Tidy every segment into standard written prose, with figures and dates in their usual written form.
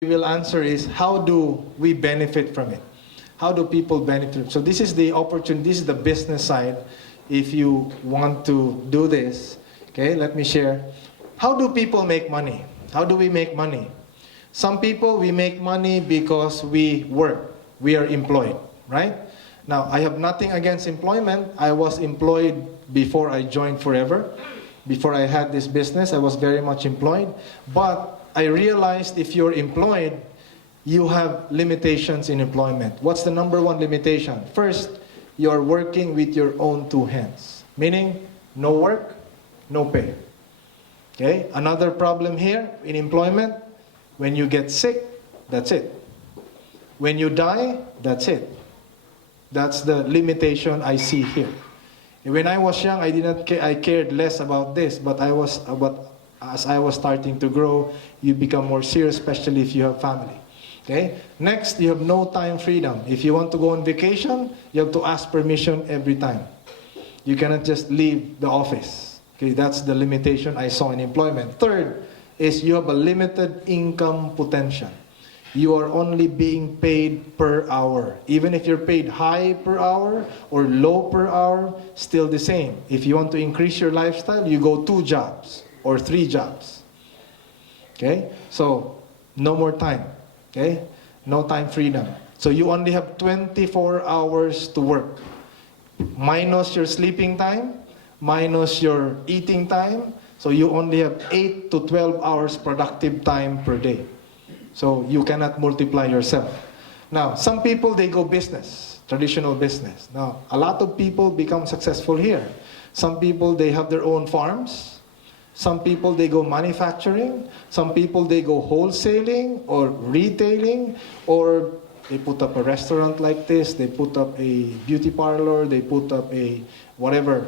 we will answer is how do we benefit from it? How do people benefit? So this is the opportunity, this is the business side. If you want to do this, okay, let me share. How do people make money? How do we make money? Some people, we make money because we work. We are employed, right? Now, I have nothing against employment. I was employed before I joined Forever. Before I had this business, I was very much employed. But I realized if you're employed, you have limitations in employment. What's the number one limitation? First, you're working with your own two hands. Meaning, no work, no pay. Okay? Another problem here in employment, when you get sick, that's it. When you die, that's it. That's the limitation I see here. When I was young, I cared less about this, but as I was starting to grow, you become more serious, especially if you have family. Okay? Next, you have no time freedom. If you want to go on vacation, you have to ask permission every time. You cannot just leave the office. Okay, that's the limitation I saw in employment. Third is you have a limited income potential. You are only being paid per hour. Even if you're paid high per hour or low per hour, still the same. If you want to increase your lifestyle, you go 2 jobs or 3 jobs. Okay? So, no more time. Okay? No time freedom. So you only have 24 hours to work. Minus your sleeping time, minus your eating time. So you only have 8 to 12 hours productive time per day. So you cannot multiply yourself. Now, some people, they go business, traditional business. Now, a lot of people become successful here. Some people, they have their own farms. Some people, they go manufacturing. Some people, they go wholesaling or retailing, or they put up a restaurant like this. They put up a beauty parlor. They put up a whatever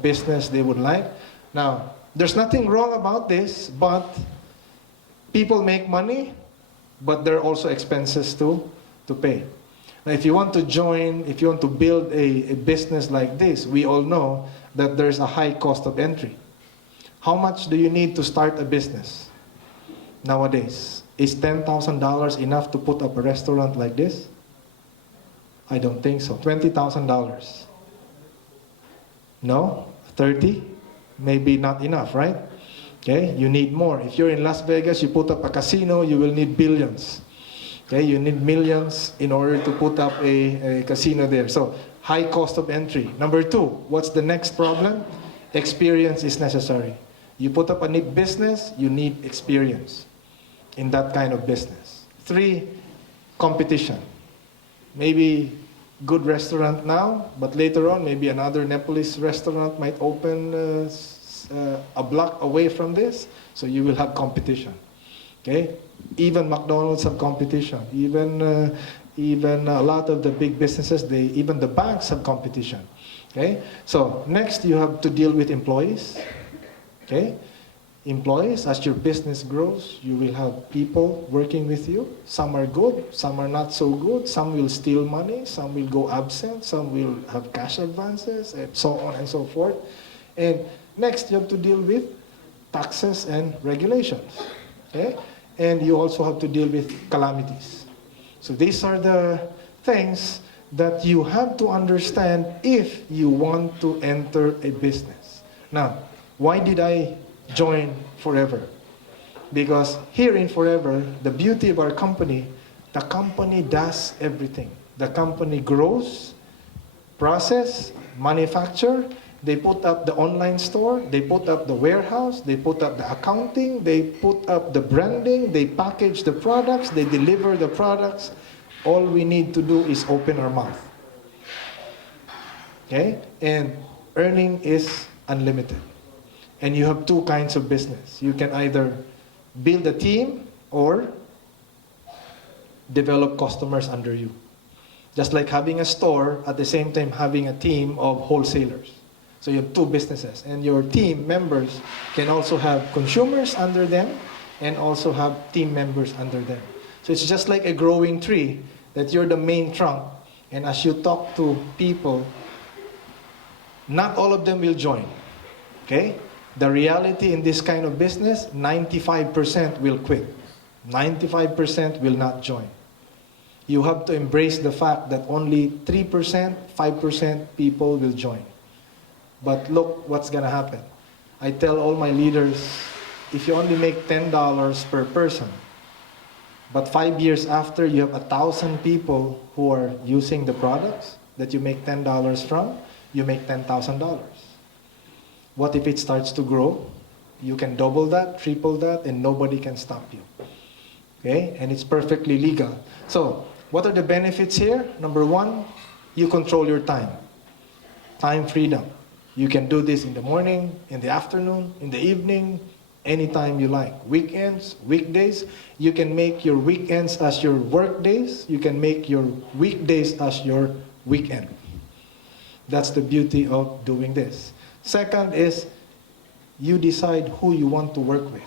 business they would like. Now, there's nothing wrong about this, but people make money, but there are also expenses to pay. Now, if you want to join, if you want to build a business like this, we all know that there's a high cost of entry. How much do you need to start a business nowadays? Is $10,000 enough to put up a restaurant like this? I don't think so. $20,000. No? 30? Maybe not enough, right? Okay, you need more. If you're in Las Vegas, you put up a casino, you will need billions. Okay, you need millions in order to put up a casino there. So, high cost of entry. Number 2, what's the next problem? Experience is necessary. You put up a new business, you need experience in that kind of business. 3, competition. Maybe good restaurant now, but later on, maybe another Nepalese restaurant might open a block away from this, so you will have competition. Okay, even McDonald's have competition. Even a lot of the big businesses, even the banks have competition. Okay, so next you have to deal with employees. Okay, employees, as your business grows, you will have people working with you. Some are good, some are not so good. Some will steal money, some will go absent, some will have cash advances, and so on and so forth. And next, you have to deal with taxes and regulations. Okay? And you also have to deal with calamities. So these are the things that you have to understand if you want to enter a business. Now, why did I join Forever? Because here in Forever, the beauty of our company, the company does everything. The company grows, process, manufacture. They put up the online store, they put up the warehouse, they put up the accounting, they put up the branding, they package the products, they deliver the products. All we need to do is open our mouth. Okay? And earning is unlimited. And you have 2 kinds of business. You can either build a team or develop customers under you. Just like having a store, at the same time having a team of wholesalers. So you have 2 businesses, and your team members can also have consumers under them and also have team members under them. So it's just like a growing tree, that you're the main trunk, and as you talk to people, not all of them will join. Okay? The reality in this kind of business, 95% will quit. 95% will not join. You have to embrace the fact that only 3%, 5% people will join. But look what's going to happen. I tell all my leaders, if you only make $10 per person, but 5 years after you have 1,000 people who are using the products that you make $10 from, you make $10,000. What if it starts to grow? You can double that, triple that, and nobody can stop you. Okay? And it's perfectly legal. So, what are the benefits here? Number one, you control your time. Time freedom. You can do this in the morning, in the afternoon, in the evening, anytime you like. Weekends, weekdays, you can make your weekends as your work days. You can make your weekdays as your weekend. That's the beauty of doing this. Second is, you decide who you want to work with.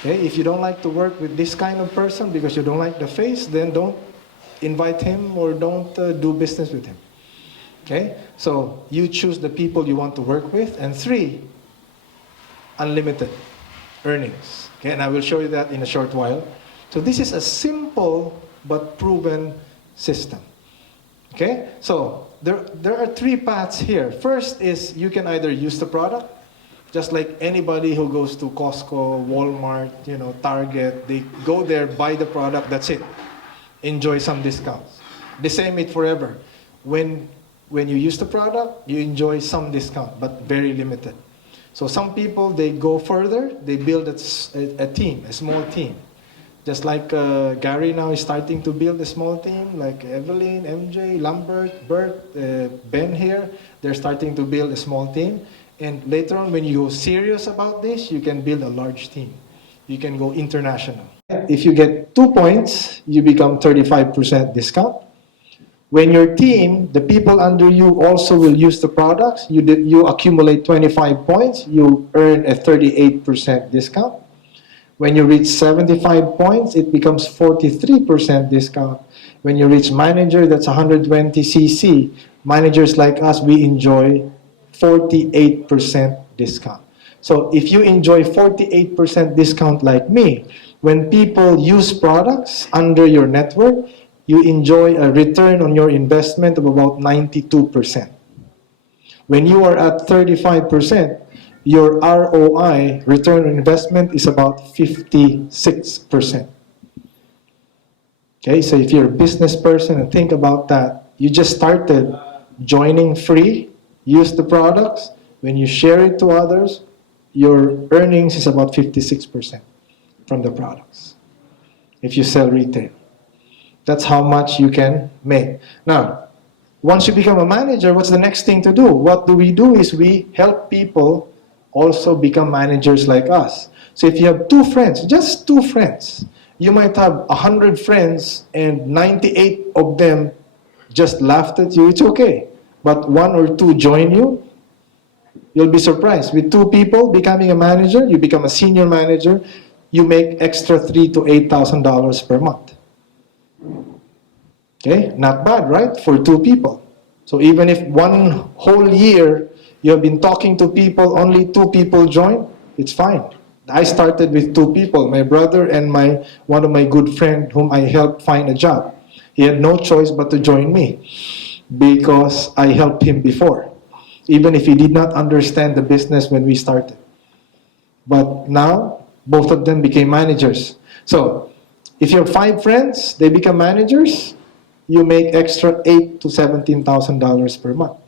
Okay? If you don't like to work with this kind of person because you don't like the face, then don't invite him or don't do business with him. Okay? So you choose the people you want to work with. And three, unlimited earnings. Okay? And I will show you that in a short while. So this is a simple but proven system. Okay? So there are three paths here. First is you can either use the product, just like anybody who goes to Costco, Walmart, Target, they go there, buy the product, that's it. Enjoy some discounts. The same it forever. When you use the product, you enjoy some discount, but very limited. So some people, they go further, they build a team, a small team. Just like Gary now is starting to build a small team, like Evelyn, MJ, Lambert, Bert, Ben here, they're starting to build a small team. And later on, when you go serious about this, you can build a large team. You can go international. If you get 2 points, you become 35% discount. When your team, the people under you also will use the products, you accumulate 25 points, you earn a 38% discount. When you reach 75 points, it becomes 43% discount. When you reach manager, that's 120 cc. Managers like us, we enjoy 48% discount. So if you enjoy 48% discount like me, when people use products under your network, you enjoy a return on your investment of about 92%. When you are at 35%, your ROI, return on investment, is about 56%. Okay, so if you're a business person and think about that, you just started joining free, use the products. When you share it to others, your earnings is about 56% from the products. If you sell retail, that's how much you can make. Now, once you become a manager, what's the next thing to do? What we do is we help people also become managers like us. So if you have 2 friends, just 2 friends, you might have 100 friends and 98 of them just laughed at you. It's okay. But 1 or 2 join you, you'll be surprised. With 2 people becoming a manager, you become a senior manager, you make extra $3,000 to $8,000 per month. Okay, not bad, right? For 2 people. So even if 1 whole year you have been talking to people, only 2 people join, it's fine. I started with 2 people, my brother and one of my good friend whom I helped find a job. He had no choice but to join me because I helped him before, even if he did not understand the business when we started. But now, both of them became managers. So, if you have 5 friends, they become managers, you make extra $8,000 to $17,000 per month.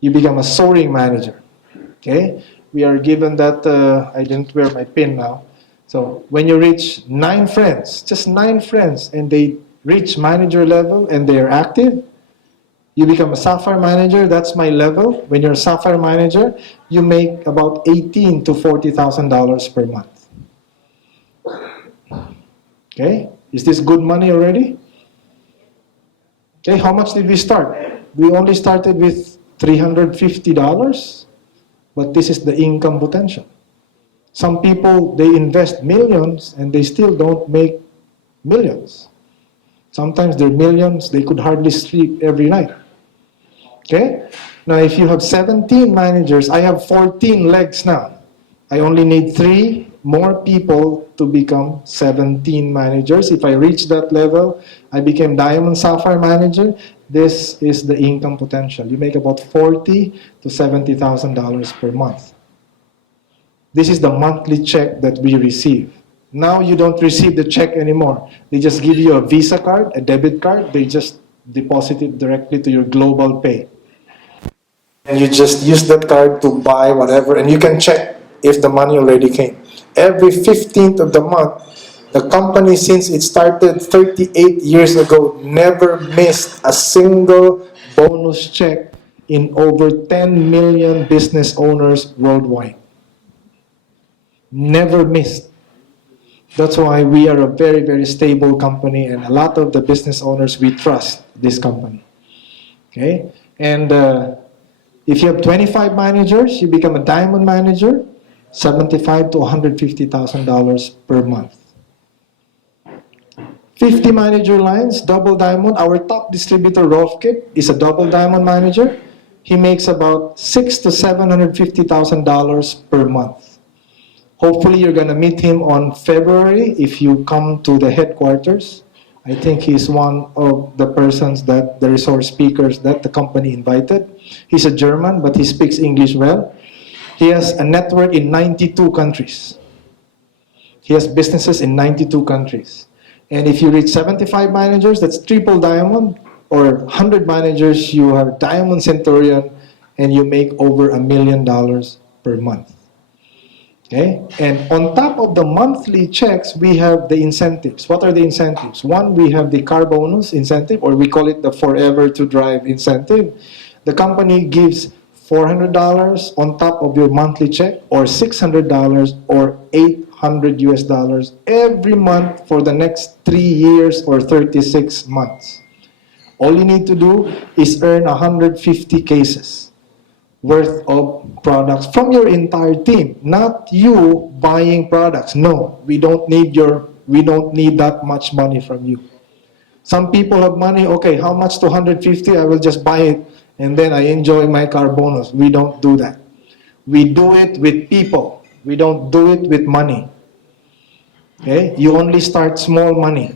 You become a soaring manager. Okay? We are given that, I didn't wear my pin now. So, when you reach 9 friends, just 9 friends, and they reach manager level and they are active, you become a sapphire manager. That's my level. When you're a sapphire manager, you make about $18,000 to $40,000 per month. Okay? Is this good money already? Okay, how much did we start? We only started with $350, but this is the income potential. Some people, they invest millions and they still don't make millions. Sometimes they're millions, they could hardly sleep every night. Okay? Now, if you have 17 managers, I have 14 legs now. I only need 3 more people to become 17 managers. If I reach that level, I became Diamond Sapphire manager. This is the income potential. You make about $40,000 to $70,000 per month. This is the monthly check that we receive. Now you don't receive the check anymore. They just give you a Visa card, a debit card. They just deposit it directly to your Global Pay. And you just use that card to buy whatever, and you can check if the money already came. Every 15th of the month, the company, since it started 38 years ago, never missed a single bonus check in over 10 million business owners worldwide. Never missed. That's why we are a very, very stable company, and a lot of the business owners, we trust this company. Okay? And if you have 25 managers, you become a diamond manager, $75,000 to $150,000 per month. 50 manager lines, double diamond. Our top distributor, Rolf Kip, is a double diamond manager. He makes about $600,000 to $750,000 per month. Hopefully, you're going to meet him on February if you come to the headquarters. I think he's one of the persons that the resource speakers that the company invited. He's a German, but he speaks English well. He has a network in 92 countries. He has businesses in 92 countries. And if you reach 75 managers, that's triple diamond, or 100 managers, you are diamond centurion, and you make over $1 million per month. Okay? And on top of the monthly checks, we have the incentives. What are the incentives? One, we have the car bonus incentive, or we call it the Forever to Drive incentive. The company gives $400 on top of your monthly check, or $600, or $800 every month for the next 3 years or 36 months. All you need to do is earn 150 cases worth of products from your entire team, not you buying products. No, we don't need that much money from you. Some people have money, okay, how much to 150? I will just buy it and then I enjoy my car bonus. We don't do that. We do it with people. We don't do it with money. Okay? You only start small money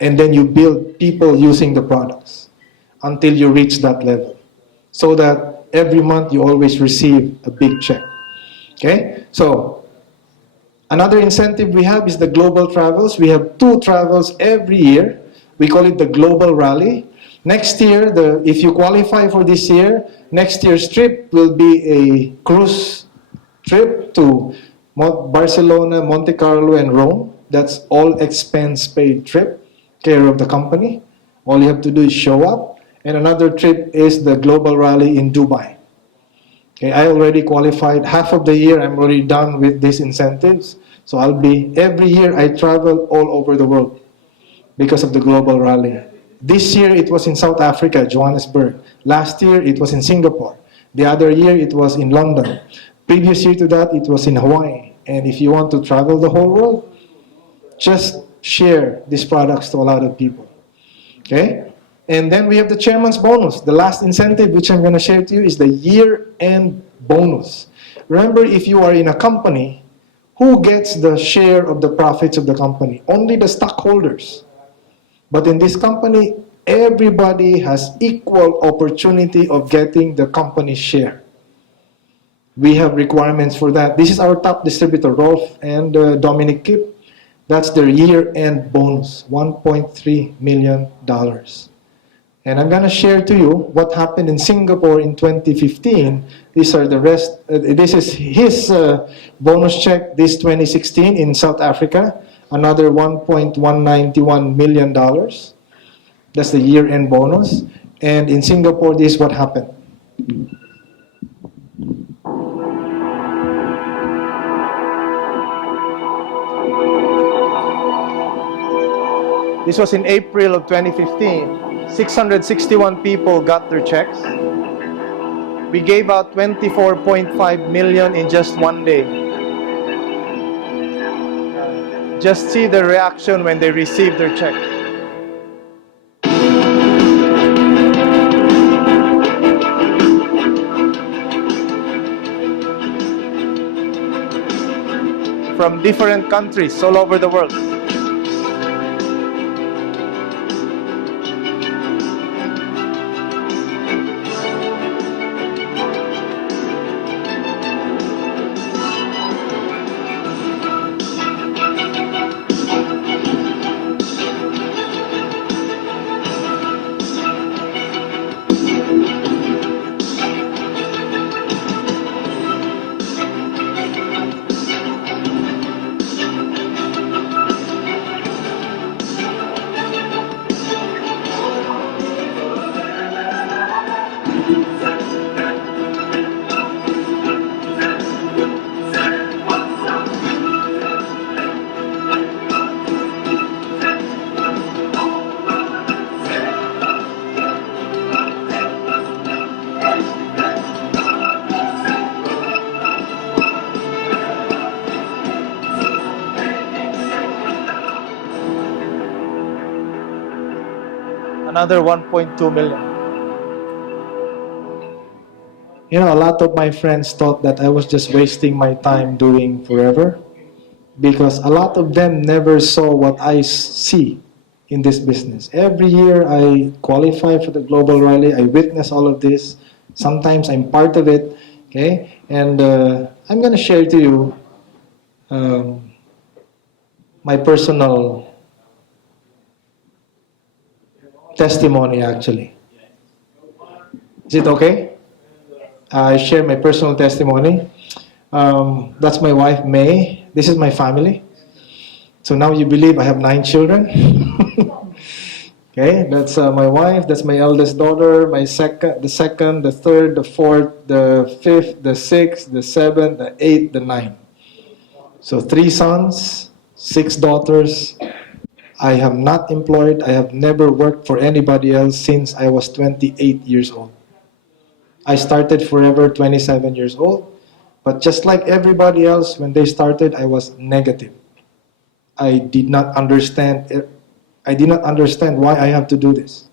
and then you build people using the products until you reach that level, so that every month you always receive a big check. Okay? So, another incentive we have is the global travels. We have 2 travels every year. We call it the Global Rally. Next year, if you qualify for this year, next year's trip will be a cruise trip to Barcelona, Monte Carlo, and Rome. That's all expense paid trip, care of the company. All you have to do is show up. And another trip is the Global Rally in Dubai. Okay, I already qualified. Half of the year, I'm already done with these incentives. So every year I travel all over the world because of the Global Rally. This year it was in South Africa, Johannesburg. Last year it was in Singapore. The other year it was in London. Previous year to that it was in Hawaii. And if you want to travel the whole world, just share these products to a lot of people. Okay? And then we have the chairman's bonus. The last incentive which I'm going to share to you is the year-end bonus. Remember, if you are in a company, who gets the share of the profits of the company? Only the stockholders. But in this company, everybody has equal opportunity of getting the company's share. We have requirements for that. This is our top distributor, Rolf and Dominic Kip. That's their year-end bonus, $1.3 million. And I'm going to share to you what happened in Singapore in 2015. These are the rest. This is his bonus check this 2016 in South Africa. Another $1.191 million. That's the year-end bonus. And in Singapore, this is what happened. This was in April of 2015. 661 people got their checks. We gave out 24.5 million in just one day. Just see the reaction when they receive their check. from different countries all over the world. Another 1.2 million. You know, a lot of my friends thought that I was just wasting my time doing Forever, because a lot of them never saw what I see in this business. Every year I qualify for the global rally, I witness all of this. Sometimes I'm part of it, okay? And I'm going to share to you my personal testimony, actually. Is it okay? I share my personal testimony. That's my wife, May. This is my family. So now you believe I have 9 children. Okay, that's my wife, that's my eldest daughter, the second, the third, the fourth, the fifth, the sixth, the seventh, the eighth, the ninth. So 3 sons, 6 daughters. I have not employed, I have never worked for anybody else since I was 28 years old. I started Forever 27 years old, but just like everybody else, when they started, I was negative. I did not understand it. I did not understand why I have to do this.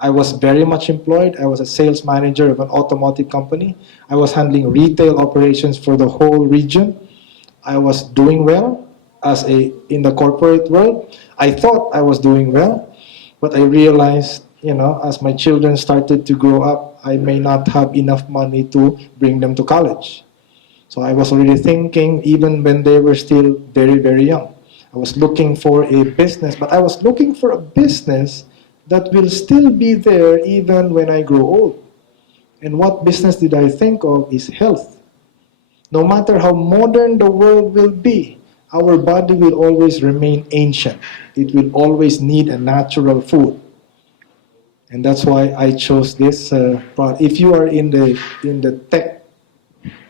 I was very much employed. I was a sales manager of an automotive company. I was handling retail operations for the whole region. I was doing well in the corporate world. I thought I was doing well, but I realized, as my children started to grow up, I may not have enough money to bring them to college. So I was already thinking, even when they were still very, very young. I was looking for a business, but I was looking for a business that will still be there even when I grow old. And what business did I think of is health. No matter how modern the world will be, our body will always remain ancient. It will always need a natural food. And that's why I chose this product. If you are in the tech,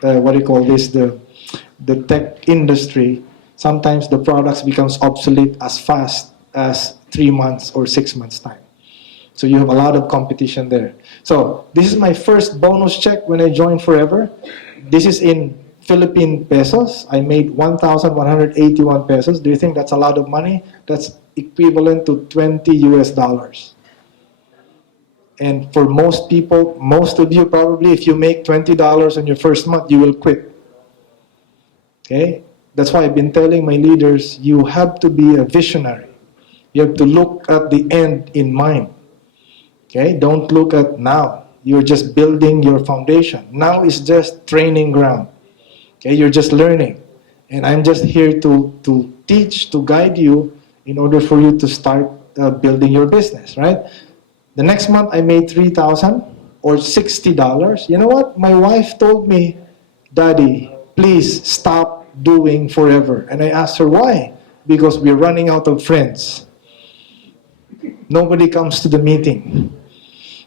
the tech industry, sometimes the products becomes obsolete as fast as 3 months or 6 months time. So you have a lot of competition there. So this is my first bonus check when I joined Forever. This is in Philippine pesos. I made 1,181 pesos. Do you think that's a lot of money? That's equivalent to $20 US. And for most people, most of you probably, if you make $20 on your first month, you will quit. Okay? That's why I've been telling my leaders, you have to be a visionary. You have to look at the end in mind. Okay? Don't look at now. You're just building your foundation. Now is just training ground. Okay? You're just learning. And I'm just here to teach, to guide you in order for you to start building your business, right? The next month, I made $3,000 or $60. You know what? My wife told me, Daddy, please stop doing Forever. And I asked her, why? Because we're running out of friends. Nobody comes to the meeting.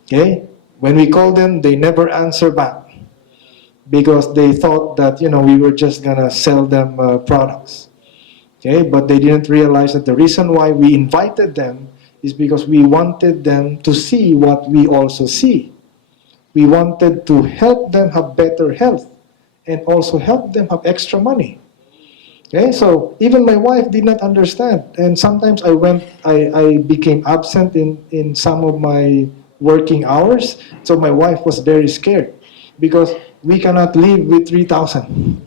Okay? When we call them, they never answer back. Because they thought that, we were just going to sell them products. Okay? But they didn't realize that the reason why we invited them is because we wanted them to see what we also see. We wanted to help them have better health and also help them have extra money. Okay, so even my wife did not understand. And sometimes I became absent in some of my working hours. So my wife was very scared because we cannot live with 3,000.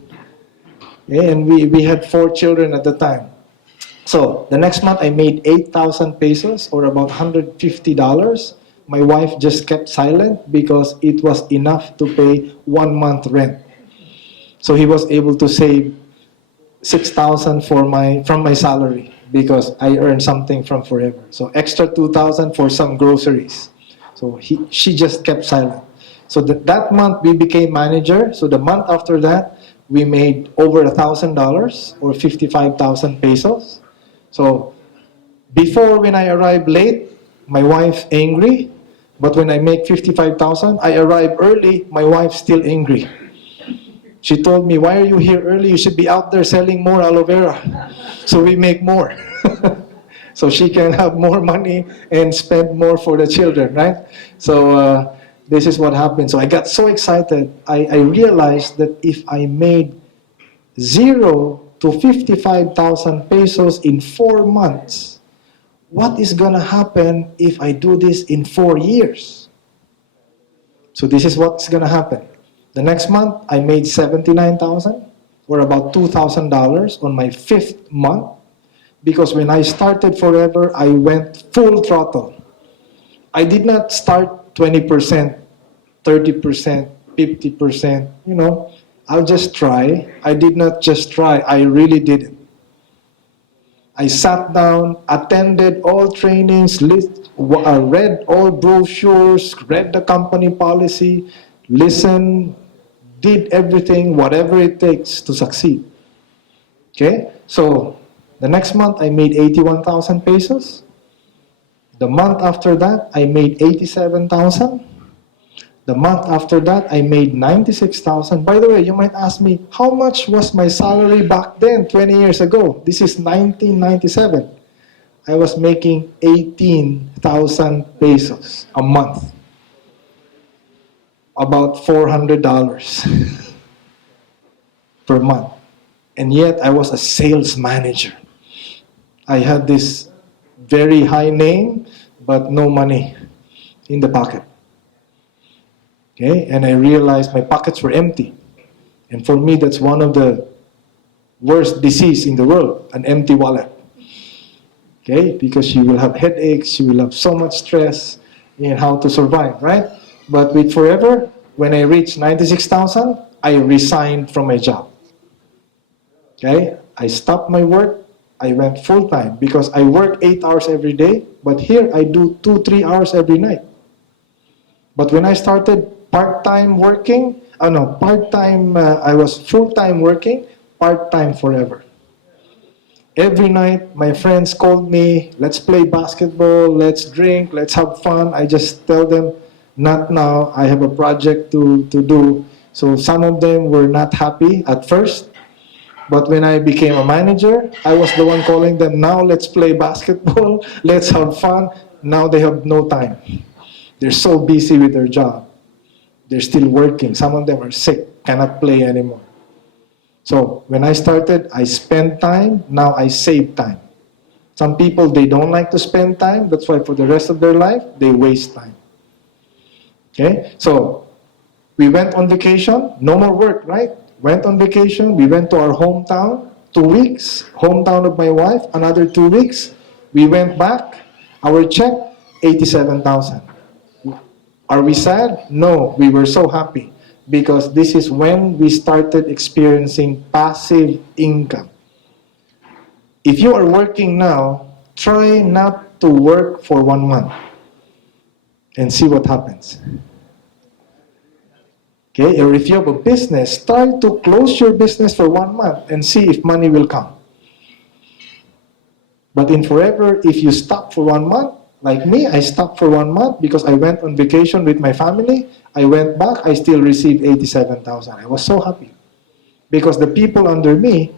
Okay? And we had 4 children at the time. So the next month I made 8,000 pesos or about $150. My wife just kept silent because it was enough to pay 1 month rent. So he was able to save 6,000 from my salary because I earned something from Forever. So extra 2,000 for some groceries. So she just kept silent. So that month we became manager. So the month after that we made over $1,000 or 55,000 pesos. So before, when I arrive late, my wife angry. But when I make 55,000, I arrive early, my wife still angry. She told me, "Why are you here early? You should be out there selling more aloe vera so we make more." So she can have more money and spend more for the children, right? So this is what happened. So I got so excited. I realized that if I made 0 to 55,000 pesos in 4 months, what is going to happen if I do this in 4 years? So this is what's going to happen. The next month, I made 79,000 or about $2,000 on my 5th month, because when I started Forever, I went full throttle. I did not start 20%, 30%, 50%, I'll just try. I did not just try, I really did it. I sat down, attended all trainings, read all brochures, read the company policy, listened, did everything, whatever it takes to succeed. Okay? So, the next month I made 81,000 pesos. The month after that, I made 87,000. The month after that, I made 96,000. By the way, you might ask me, how much was my salary back then, 20 years ago? This is 1997. I was making 18,000 pesos a month. About $400 per month. And yet, I was a sales manager. I had this very high name, but no money in the pocket. Okay, and I realized my pockets were empty. And for me, that's one of the worst disease in the world, an empty wallet. Okay, because you will have headaches, you will have so much stress in how to survive, right? But with Forever, when I reached 96,000, I resigned from my job. Okay, I stopped my work, I went full-time because I work 8 hours every day, but here I do 2-3 hours every night. But when I started part-time working, I was full-time working, part-time Forever. Every night, my friends called me, let's play basketball, let's drink, let's have fun. I just tell them, not now, I have a project to do. So some of them were not happy at first, but when I became a manager, I was the one calling them, now let's play basketball, let's have fun. Now they have no time. They're so busy with their job. They're still working. Some of them are sick, cannot play anymore. So when I started, I spent time, now I save time. Some people, they don't like to spend time, that's why for the rest of their life, they waste time. Okay, so we went on vacation, no more work, right? Went on vacation, we went to our hometown, 2 weeks, hometown of my wife, another 2 weeks. We went back, our check, 87,000. Are we sad? No, we were so happy because this is when we started experiencing passive income. If you are working now, try not to work for 1 month and see what happens. Okay, or if you have a business, try to close your business for 1 month and see if money will come. But in Forever, if you stop for 1 month, like me, I stopped for 1 month because I went on vacation with my family. I went back, I still received 87,000. I was so happy because the people under me,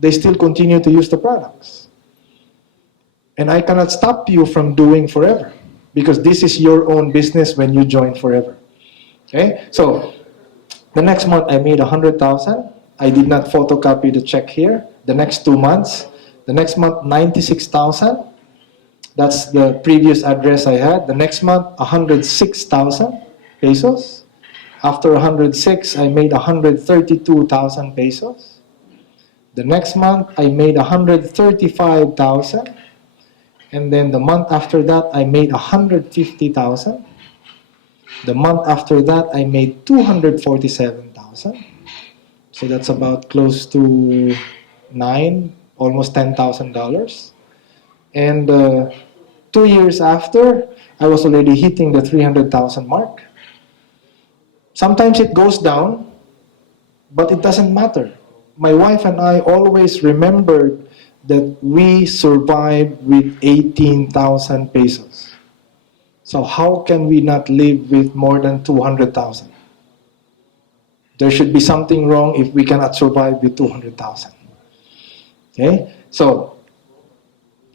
they still continue to use the products. And I cannot stop you from doing Forever because this is your own business when you join Forever. Okay, so the next month I made 100,000. I did not photocopy the check here. The next 2 months, the next month 96,000. That's the previous address I had. The next month, 106,000 pesos. After 106, I made 132,000 pesos. The next month, I made 135,000. And then the month after that, I made 150,000. The month after that, I made 247,000. So that's about close to almost $10,000. And 2 years after, I was already hitting the 300,000 mark. Sometimes it goes down, but it doesn't matter. My wife and I always remembered that we survived with 18,000 pesos. So how can we not live with more than 200,000? There should be something wrong if we cannot survive with 200,000. Okay? So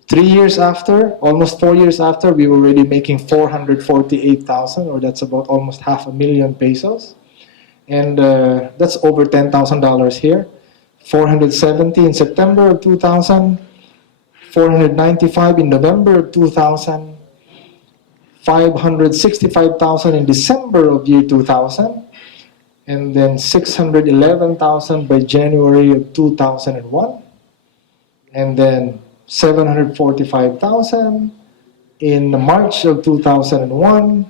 3 years after, almost 4 years after, we were already making 448,000, or that's about almost 500,000 pesos. And that's over $10,000 here. 470 in September of 2000, 495 in November of 2000, 565,000 in December of year 2000, and then 611,000 by January of 2001, and then 745,000 in March of 2001,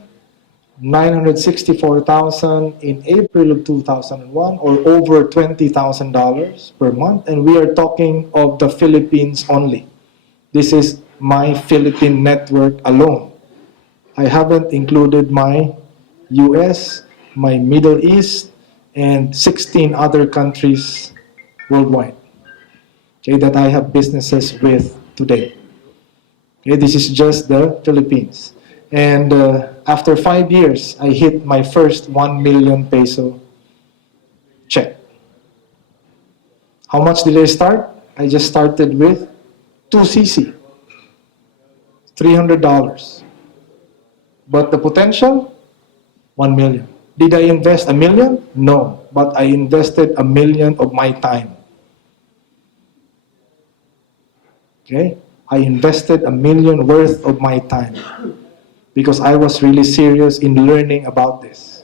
964,000 in April of 2001, or over $20,000 per month. And we are talking of the Philippines only. This is my Philippine network alone. I haven't included my US, my Middle East, and 16 other countries worldwide, okay, that I have businesses with today. Okay, this is just the Philippines. And after 5 years, I hit my first 1 million peso check. How much did I start? I just started with 2cc, $300. But the potential, 1 million. Did I invest $1 million? No, but I invested $1 million of my time. Okay? I invested $1 million worth of my time because I was really serious in learning about this.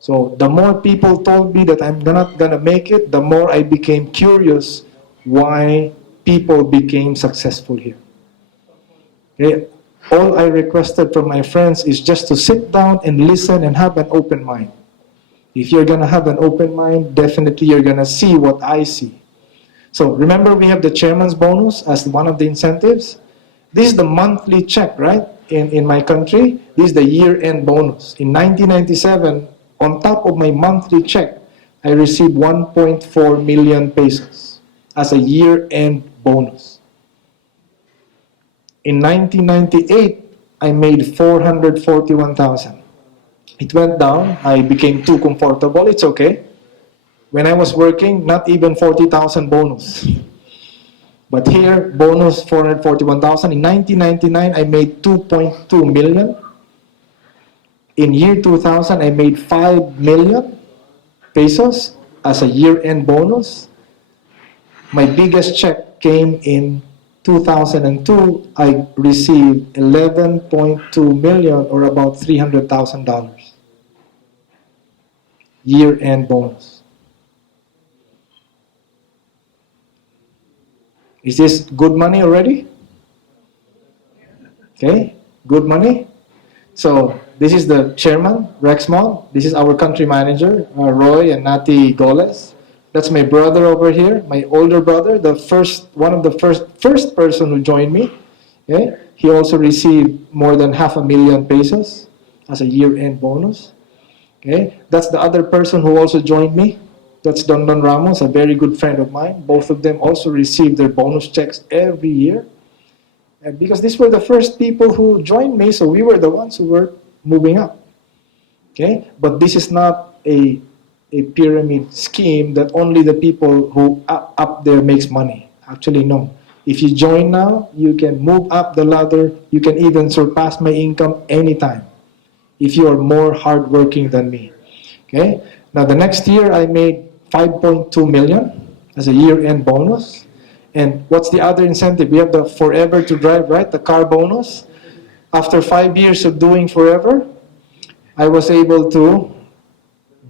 So the more people told me that I'm not gonna make it, the more I became curious why people became successful here. Okay? All I requested from my friends is just to sit down and listen and have an open mind. If you're gonna have an open mind, definitely you're gonna see what I see. So remember, we have the chairman's bonus as one of the incentives. This is the monthly check, right? In my country, this is the year-end bonus. In 1997, on top of my monthly check, I received 1.4 million pesos as a year-end bonus. In 1998, I made 441,000. It went down. I became too comfortable. It's okay. When I was working, not even 40,000 bonus. But here, bonus 441,000. In 1999, I made 2.2 million. In year 2000, I made 5 million pesos as a year-end bonus. My biggest check came in 2002. I received 11.2 million, or about $300,000. Year-end bonus. Is this good money already? Okay, good money. So this is the chairman, Rexmond. This is our country manager, Roy and Nati Goles. That's my brother over here, my older brother, one of the first person who joined me. Okay? He also received more than 500,000 pesos as a year-end bonus. Okay? That's the other person who also joined me. That's Don Ramos, a very good friend of mine. Both of them also received their bonus checks every year. And because these were the first people who joined me, so we were the ones who were moving up. Okay? But this is not a pyramid scheme that only the people who up there makes money. Actually, no. If you join now, you can move up the ladder. You can even surpass my income anytime if you are more hardworking than me. Okay? Now, the next year, I made 5.2 million as a year-end bonus. And what's the other incentive? We have the Forever to Drive, right? The car bonus. After 5 years of doing Forever, I was able to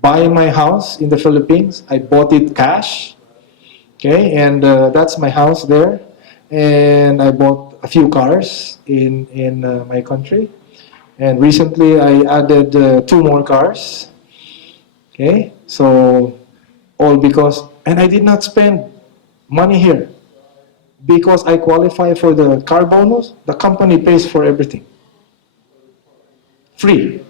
buy my house in the Philippines. I bought it cash. Okay, and that's my house there. And I bought a few cars in my country. And recently I added two more cars. Okay, so all because, and I did not spend money here because I qualify for the car bonus. The company pays for everything, free.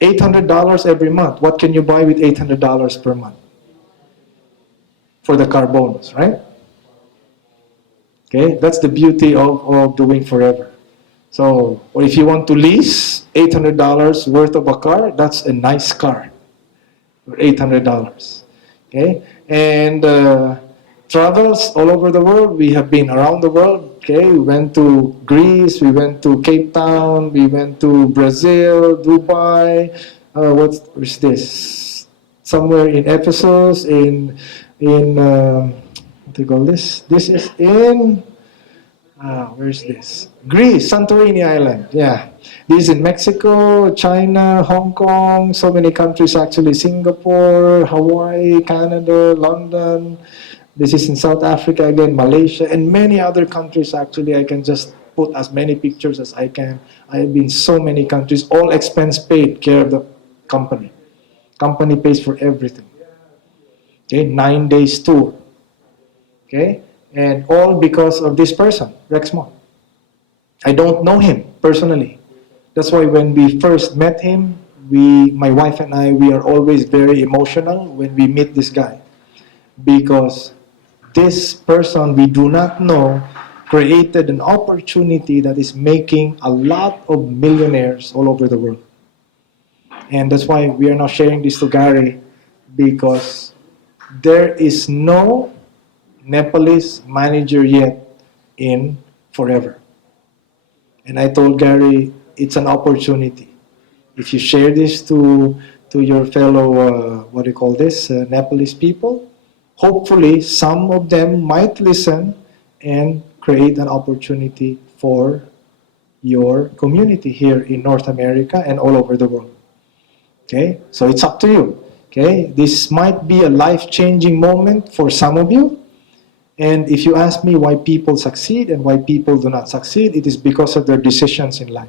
$800 every month. What can you buy with $800 per month for the car bonus, right? Okay, that's the beauty of doing forever. So, or if you want to lease $800 worth of a car, that's a nice car for $800. Okay, and travels all over the world. We have been around the world. Okay, we went to Greece, we went to Cape Town, we went to Brazil, Dubai. What's this? Somewhere in Ephesus, in what do you call this? This is in where's this? Greece, Santorini Island. Yeah. This is in Mexico, China, Hong Kong, so many countries actually. Singapore, Hawaii, Canada, London. This is in South Africa again, Malaysia, and many other countries actually. I can just put as many pictures as I can. I have been so many countries, all expense paid, care of the company. Company pays for everything. Okay, 9 days tour. Okay, and all because of this person, Rex Mon. I don't know him personally. That's why when we first met him, my wife and I, we are always very emotional when we meet this guy. Because this person we do not know created an opportunity that is making a lot of millionaires all over the world. And that's why we are now sharing this to Gary, because there is no Nepalese manager yet in forever. And I told Gary, it's an opportunity. If you share this to your fellow, what do you call this, Nepalese people, hopefully some of them might listen and create an opportunity for your community here in North America and all over the world. Okay, so it's up to you. Okay, this might be a life-changing moment for some of you. And if you ask me why people succeed and why people do not succeed, it is because of their decisions in life.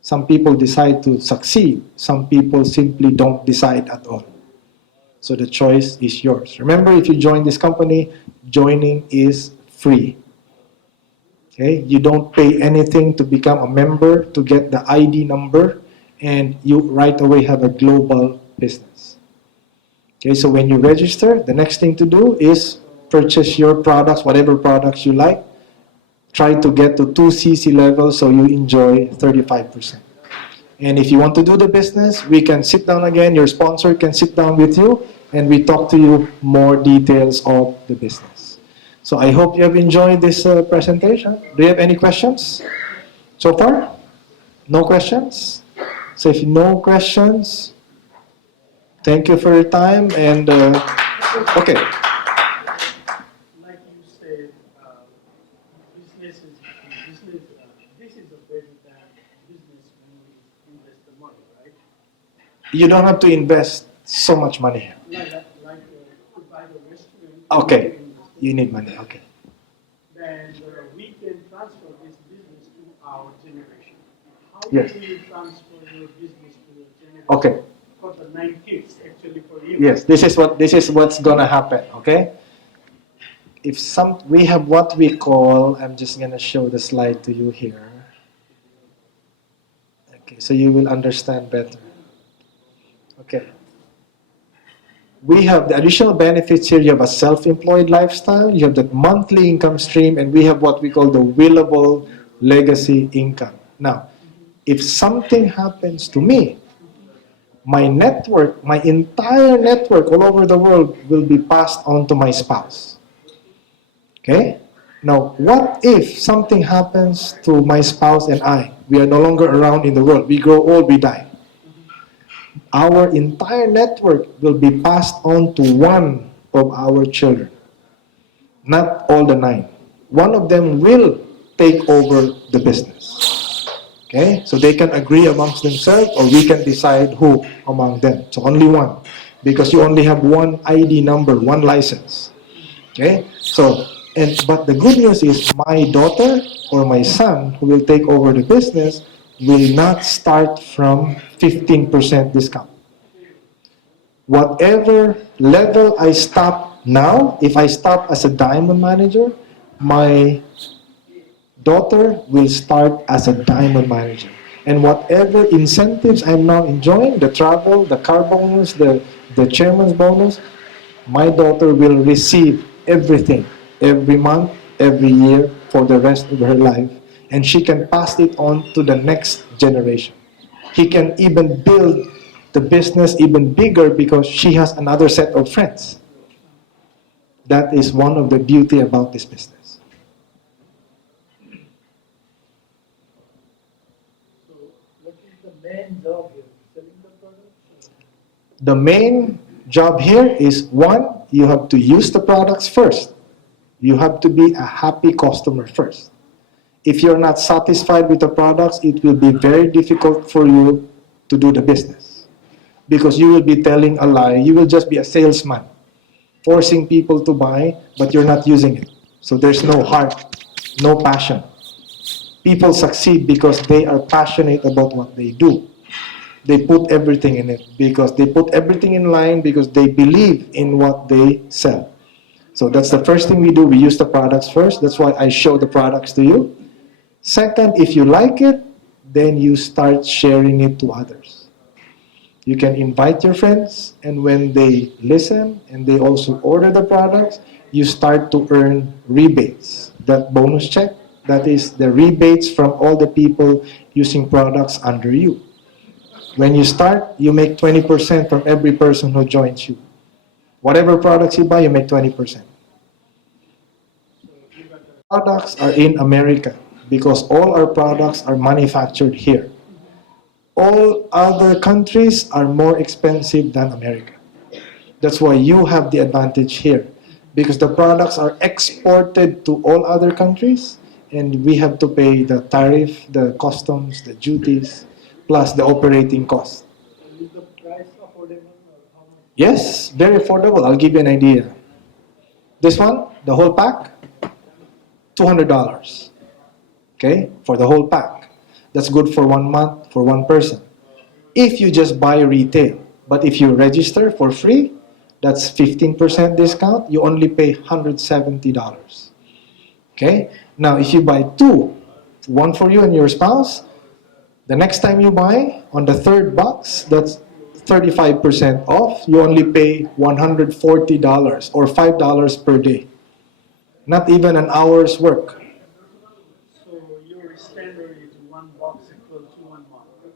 Some people decide to succeed. Some people simply don't decide at all. So the choice is yours. Remember, if you join this company, joining is free. Okay, you don't pay anything to become a member, to get the ID number, and you right away have a global business. Okay, so when you register, the next thing to do is purchase your products, whatever products you like. Try to get to 2cc level so you enjoy 35%. And if you want to do the business, we can sit down again, your sponsor can sit down with you, and we talk to you more details of the business. So I hope you have enjoyed this presentation. Do you have any questions so far? No questions? So if no questions, thank you for your time, and okay. Like you said, business is this is a very bad business when we invest the money, right? You don't have to invest so much money. Like to buy the restaurant. Okay, you need money. Okay. Then we can transfer this business to our generation. How Yes. can you transfer your business to your generation? Okay. For the 9 kids, actually for you. Yes, this is what's gonna happen. Okay. If we have what we call, I'm just gonna show the slide to you here. Okay, so you will understand better. Okay. We have the additional benefits here. You have a self-employed lifestyle, you have that monthly income stream, and we have what we call the willable legacy income. Now, if something happens to me, my network, my entire network all over the world will be passed on to my spouse. Okay? Now, what if something happens to my spouse and I? We are no longer around in the world. We grow old, we die. Our entire network will be passed on to one of our children. Not all the 9. One of them will take over the business. Okay? So they can agree amongst themselves, or we can decide who among them. So only one. because you only have one ID number, one license. Okay? So, but the good news is my daughter or my son who will take over the business will not start from 15% discount. Whatever level I stop now, if I stop as a diamond manager, my daughter will start as a diamond manager. And whatever incentives I'm now enjoying, the travel, the car bonus, the chairman's bonus, my daughter will receive everything every month, every year for the rest of her life. And she can pass it on to the next generation. He can even build the business even bigger because she has another set of friends. That is one of the beauty about this business. So what is the main job here? Selling the product? The main job here is one, you have to use the products first. You have to be a happy customer first. If you're not satisfied with the products, it will be very difficult for you to do the business because you will be telling a lie. You will just be a salesman, forcing people to buy, but you're not using it. So there's no heart, no passion. People succeed because they are passionate about what they do. They put everything in it because they put everything in line because they believe in what they sell. So that's the first thing we do. We use the products first. That's why I show the products to you. Second, if you like it, then you start sharing it to others. You can invite your friends, and when they listen and they also order the products, you start to earn rebates. That bonus check, that is the rebates from all the people using products under you. When you start, you make 20% from every person who joins you. Whatever products you buy, you make 20%. Products are in America because all our products are manufactured here. All other countries are more expensive than America. That's why you have the advantage here because the products are exported to all other countries and we have to pay the tariff, the customs, the duties, plus the operating cost. Is the price affordable or how much? Yes, very affordable. I'll give you an idea. This one, the whole pack, $200. Okay, for the whole pack. That's good for 1 month for one person. If you just buy retail, but if you register for free, that's 15% discount. You only pay $170. Okay, now if you buy two, one for you and your spouse, the next time you buy, on the third box, that's 35% off. You only pay $140 or $5 per day. Not even an hour's work. So your standard is one box equal to 1 month.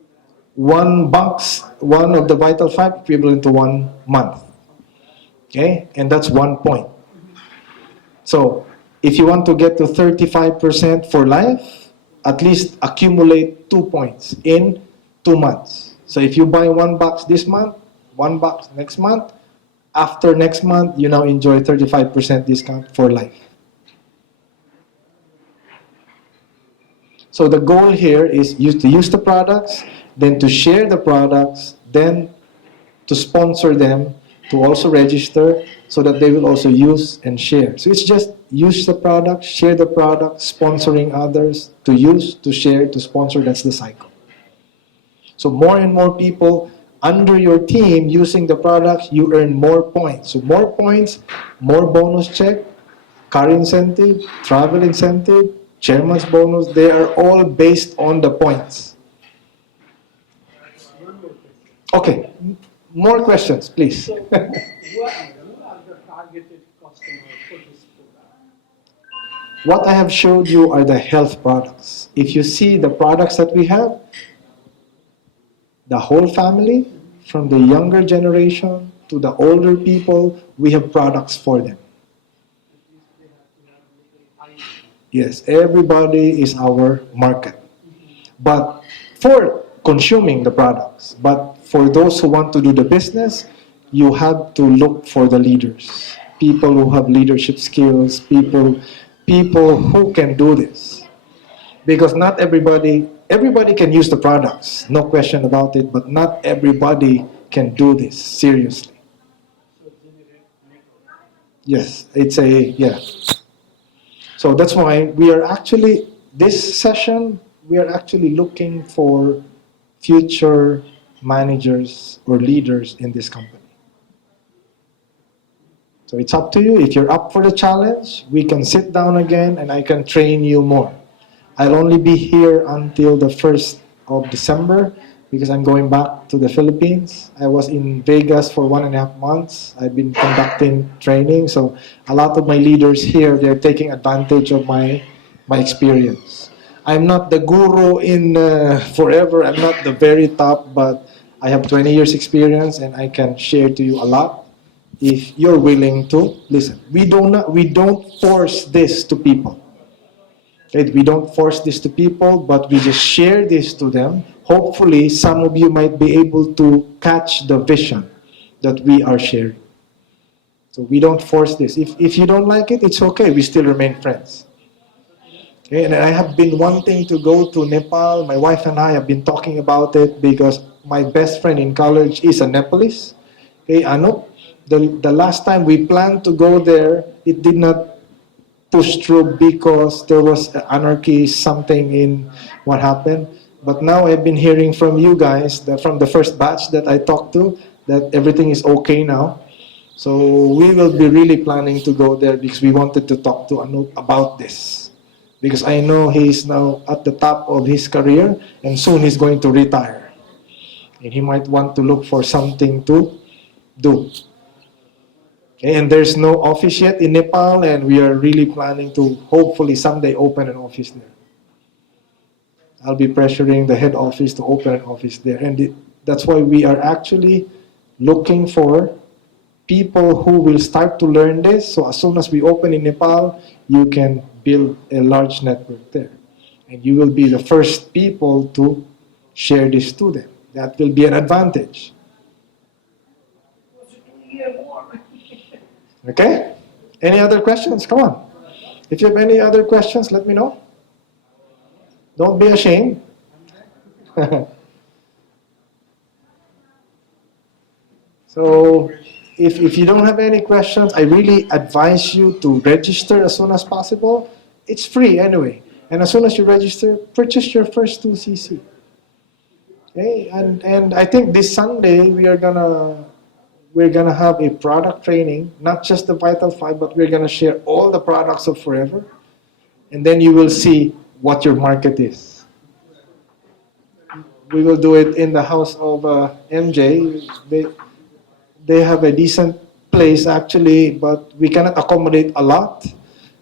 One box, one of the Vital 5 equivalent to 1 month. Okay? And that's 1 point. So if you want to get to 35% for life, at least accumulate 2 points in 2 months. So if you buy one box this month, one box next month, after next month, you now enjoy 35% discount for life. So the goal here is to use the products, then to share the products, then to sponsor them, to also register so that they will also use and share. So it's just use the product, share the product, sponsoring others, to use, to share, to sponsor. That's the cycle. So more and more people under your team using the products, you earn more points. So more points, more bonus check, car incentive, travel incentive, chairman's bonus, they are all based on the points. One more question. Okay, more questions, please. So who are the targeted customers for this program? What I have showed you are the health products. If you see the products that we have, the whole family, from the younger generation to the older people, we have products for them. Yes, everybody is our market. But for consuming the products, but for those who want to do the business, you have to look for the leaders. People who have leadership skills, people who can do this. Because not everybody can use the products, no question about it, but not everybody can do this seriously. Yes, it's a, yeah. So that's why we are actually, this session, we are actually looking for future managers or leaders in this company. So it's up to you. If you're up for the challenge, we can sit down again and I can train you more. I'll only be here until the 1st of December because I'm going back to the Philippines. I was in Vegas for 1.5 months. I've been conducting training. So a lot of my leaders here, they're taking advantage of my experience. I'm not the guru in forever. I'm not the very top, but I have 20 years experience and I can share to you a lot if you're willing to listen. We don't force this to people. Okay? We don't force this to people, but we just share this to them. Hopefully, some of you might be able to catch the vision that we are sharing. So we don't force this. If you don't like it, it's okay. We still remain friends. Okay? And I have been wanting to go to Nepal. My wife and I have been talking about it because my best friend in college is a Nepalese. Okay, Anup. The last time we planned to go there, it did not push through because there was anarchy, something in what happened. But now I've been hearing from you guys, from the first batch that I talked to, that everything is okay now. So we will be really planning to go there because we wanted to talk to Anup about this. Because I know he's now at the top of his career and soon he's going to retire. And he might want to look for something to do. Okay, and there's no office yet in Nepal, and we are really planning to hopefully someday open an office there. I'll be pressuring the head office to open an office there. And that's why we are actually looking for people who will start to learn this. So as soon as we open in Nepal, you can build a large network there. And you will be the first people to share this to them. That will be an advantage. Okay? Any other questions? Come on. If you have any other questions, let me know. Don't be ashamed. So, if you don't have any questions, I really advise you to register as soon as possible. It's free anyway. And as soon as you register, purchase your first 2cc. Okay? And I think this Sunday we're gonna have a product training, not just the Vital 5, but we're gonna share all the products of Forever. And then you will see what your market is. We will do it in the house of MJ. They have a decent place actually, but we cannot accommodate a lot.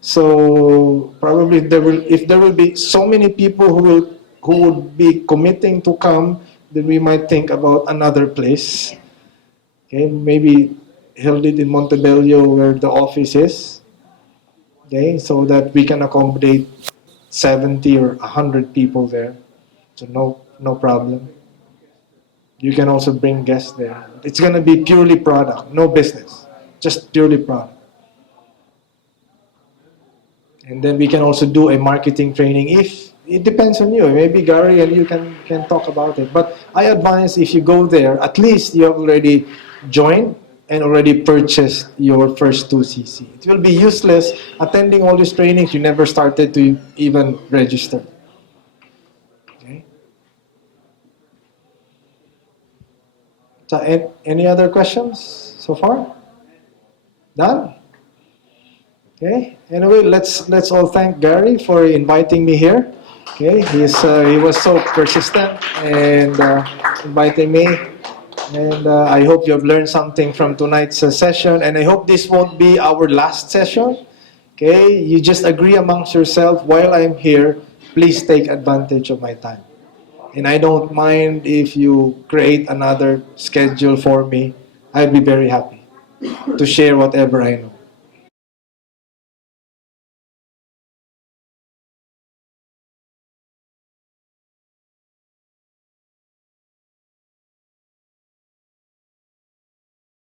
So probably if there will be so many people who would be committing to come, then we might think about another place. Okay, maybe held it in Montebello where the office is. Okay, so that we can accommodate 70 or 100 people there. So no problem. You can also bring guests there. It's going to be purely product, no business, just purely product. And then we can also do a marketing training if it depends on you. Maybe Gary and you can talk about it. But I advise if you go there, at least you have already joined and already purchased your first 2cc. It will be useless attending all these trainings. You never started to even register. Okay. So, any other questions so far? Done? Okay. Anyway, let's all thank Gary for inviting me here. Okay. He was so persistent and inviting me. And I hope you have learned something from tonight's session. And I hope this won't be our last session. Okay. You just agree amongst yourself while I'm here. Please take advantage of my time. And I don't mind if you create another schedule for me. I'd be very happy to share whatever I know.